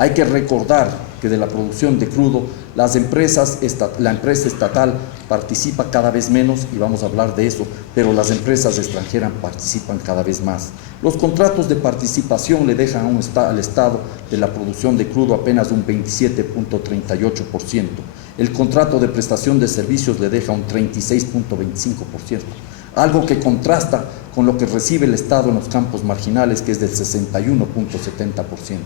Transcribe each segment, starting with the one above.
Hay que recordar que de la producción de crudo, la empresa estatal participa cada vez menos, y vamos a hablar de eso, pero las empresas extranjeras participan cada vez más. Los contratos de participación le dejan al Estado de la producción de crudo apenas un 27.38%. El contrato de prestación de servicios le deja un 36.25%. Algo que contrasta con lo que recibe el Estado en los campos marginales, que es del 61.70%.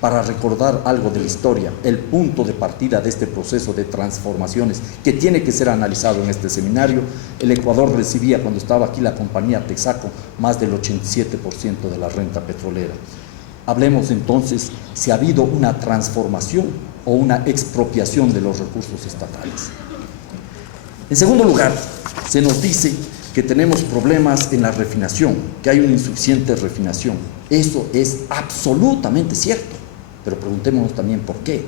Para recordar algo de la historia, el punto de partida de este proceso de transformaciones que tiene que ser analizado en este seminario, el Ecuador recibía, cuando estaba aquí la compañía Texaco, más del 87% de la renta petrolera. Hablemos entonces si ha habido una transformación o una expropiación de los recursos estatales. En segundo lugar, se nos dice que tenemos problemas en la refinación, que hay una insuficiente refinación. Eso es absolutamente cierto, pero preguntémonos también por qué.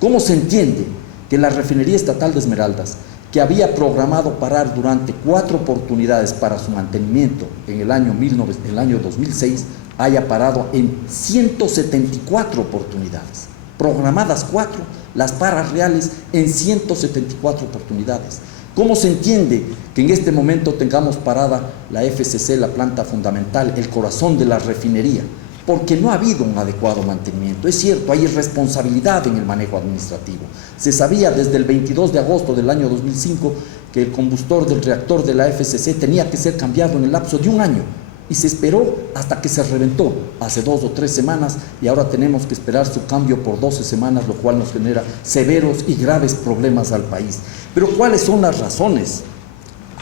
¿Cómo se entiende que la refinería estatal de Esmeraldas, que había programado parar durante 4 oportunidades para su mantenimiento en el año 2006, haya parado en 174 oportunidades? Programadas 4, las paras reales en 174 oportunidades. ¿Cómo se entiende que en este momento tengamos parada la FCC, la planta fundamental, el corazón de la refinería? Porque no ha habido un adecuado mantenimiento. Es cierto, hay irresponsabilidad en el manejo administrativo. Se sabía desde el 22 de agosto del año 2005 que el combustor del reactor de la FCC tenía que ser cambiado en el lapso de un año, y se esperó hasta que se reventó hace 2 o 3 semanas, y ahora tenemos que esperar su cambio por 12 semanas, lo cual nos genera severos y graves problemas al país. Pero ¿cuáles son las razones?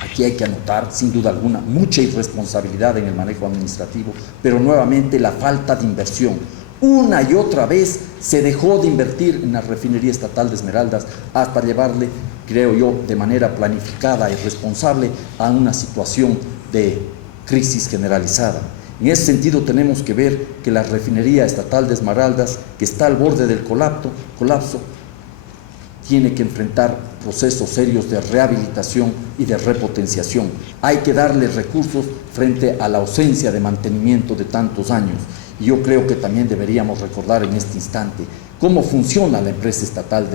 Aquí hay que anotar, sin duda alguna, mucha irresponsabilidad en el manejo administrativo, pero nuevamente la falta de inversión. Una y otra vez se dejó de invertir en la refinería estatal de Esmeraldas hasta llevarle, creo yo, de manera planificada y responsable a una situación de crisis generalizada. En ese sentido tenemos que ver que la refinería estatal de Esmeraldas, que está al borde del colapso, tiene que enfrentar procesos serios de rehabilitación y de repotenciación. Hay que darle recursos frente a la ausencia de mantenimiento de tantos años. Y yo creo que también deberíamos recordar en este instante cómo funciona la empresa estatal,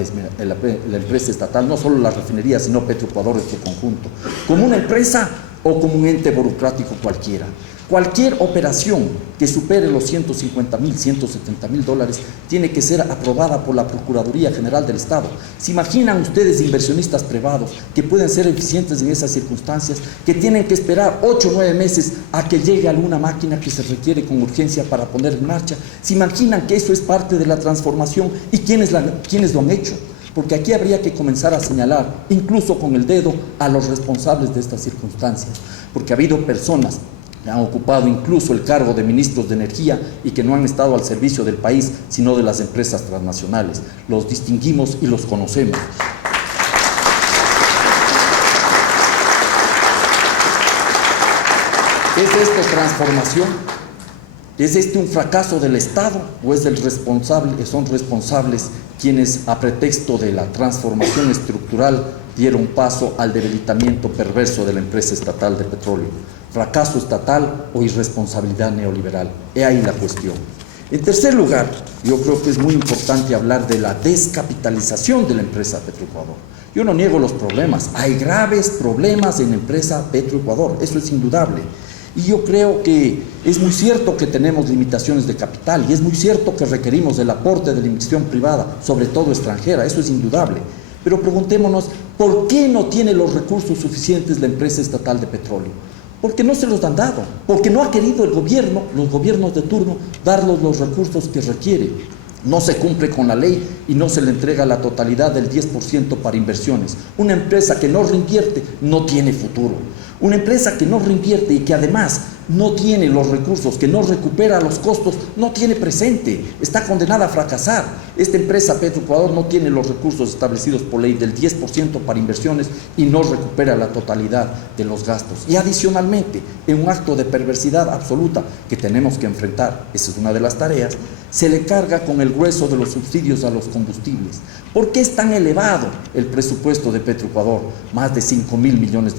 no solo la refinería, sino Petroecuador en su conjunto, como una empresa o como un ente burocrático cualquiera. Cualquier operación que supere los $150.000, $170.000 tiene que ser aprobada por la Procuraduría General del Estado. ¿Se imaginan ustedes inversionistas privados que pueden ser eficientes en esas circunstancias, que tienen que esperar 8 o 9 meses a que llegue alguna máquina que se requiere con urgencia para poner en marcha? ¿Se imaginan que eso es parte de la transformación y quiénes lo han hecho? Porque aquí habría que comenzar a señalar, incluso con el dedo, a los responsables de estas circunstancias, porque ha habido personas que han ocupado incluso el cargo de ministros de energía y que no han estado al servicio del país, sino de las empresas transnacionales. Los distinguimos y los conocemos. ¿Es esto transformación? ¿Es este un fracaso del Estado o es son responsables quienes, a pretexto de la transformación estructural, dieron paso al debilitamiento perverso de la empresa estatal de petróleo? ¿Fracaso estatal o irresponsabilidad neoliberal? He ahí la cuestión. En tercer lugar, yo creo que es muy importante hablar de la descapitalización de la empresa Petroecuador. Yo no niego los problemas, hay graves problemas en la empresa Petroecuador, eso es indudable. Y yo creo que es muy cierto que tenemos limitaciones de capital y es muy cierto que requerimos el aporte de la inversión privada, sobre todo extranjera, eso es indudable. Pero preguntémonos, ¿por qué no tiene los recursos suficientes la empresa estatal de petróleo? Porque no se los han dado, porque no ha querido el gobierno, los gobiernos de turno, darles los recursos que requiere. No se cumple con la ley y no se le entrega la totalidad del 10% para inversiones. Una empresa que no reinvierte no tiene futuro. Una empresa que no reinvierte y que además no tiene los recursos, que no recupera los costos, no tiene presente, está condenada a fracasar. Esta empresa Petroecuador no tiene los recursos establecidos por ley del 10% para inversiones y no recupera la totalidad de los gastos. Y adicionalmente, en un acto de perversidad absoluta que tenemos que enfrentar, esa es una de las tareas, se le carga con el grueso de los subsidios a los combustibles. ¿Por qué es tan elevado el presupuesto de Petroecuador? Más de $5.000 millones.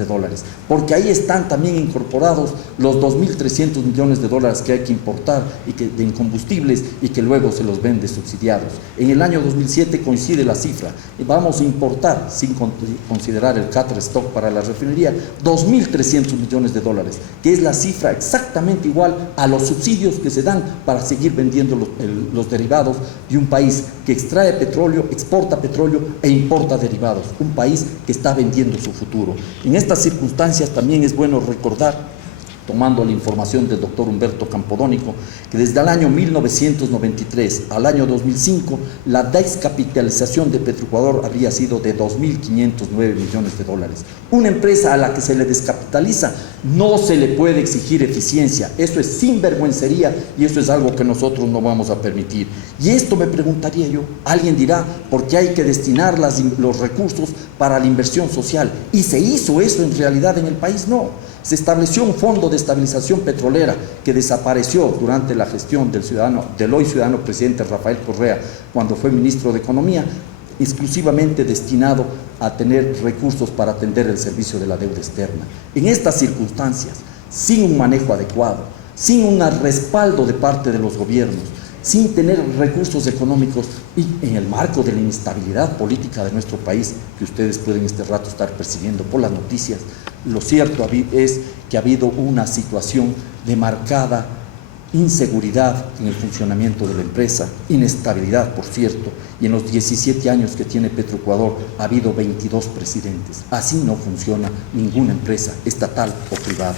Porque ahí están también incorporados los $2.000 2.300 millones de dólares que hay que importar en combustibles y que luego se los vende subsidiados. En el año 2007 coincide la cifra. Vamos a importar, sin considerar el capital stock para la refinería, 2.300 millones de dólares, que es la cifra exactamente igual a los subsidios que se dan para seguir vendiendo los derivados de un país que extrae petróleo, exporta petróleo e importa derivados. Un país que está vendiendo su futuro. En estas circunstancias también es bueno recordar, tomando la información del doctor Humberto Campodónico, que desde el año 1993 al año 2005, la descapitalización de Petroecuador habría sido de 2.509 millones de dólares. Una empresa a la que se le descapitaliza no se le puede exigir eficiencia. Eso es sinvergüencería y eso es algo que nosotros no vamos a permitir. Y esto me preguntaría yo, alguien dirá, ¿por qué hay que destinar los recursos para la inversión social? ¿Y se hizo eso en realidad en el país? No. Se estableció un fondo de estabilización petrolera que desapareció durante la gestión del hoy ciudadano presidente Rafael Correa, cuando fue ministro de Economía, exclusivamente destinado a tener recursos para atender el servicio de la deuda externa. En estas circunstancias, sin un manejo adecuado, sin un respaldo de parte de los gobiernos, sin tener recursos económicos y en el marco de la inestabilidad política de nuestro país, que ustedes pueden este rato estar percibiendo por las noticias, lo cierto es que ha habido una situación de marcada inseguridad en el funcionamiento de la empresa, inestabilidad, por cierto, y en los 17 años que tiene Petroecuador ha habido 22 presidentes. Así no funciona ninguna empresa, estatal o privada.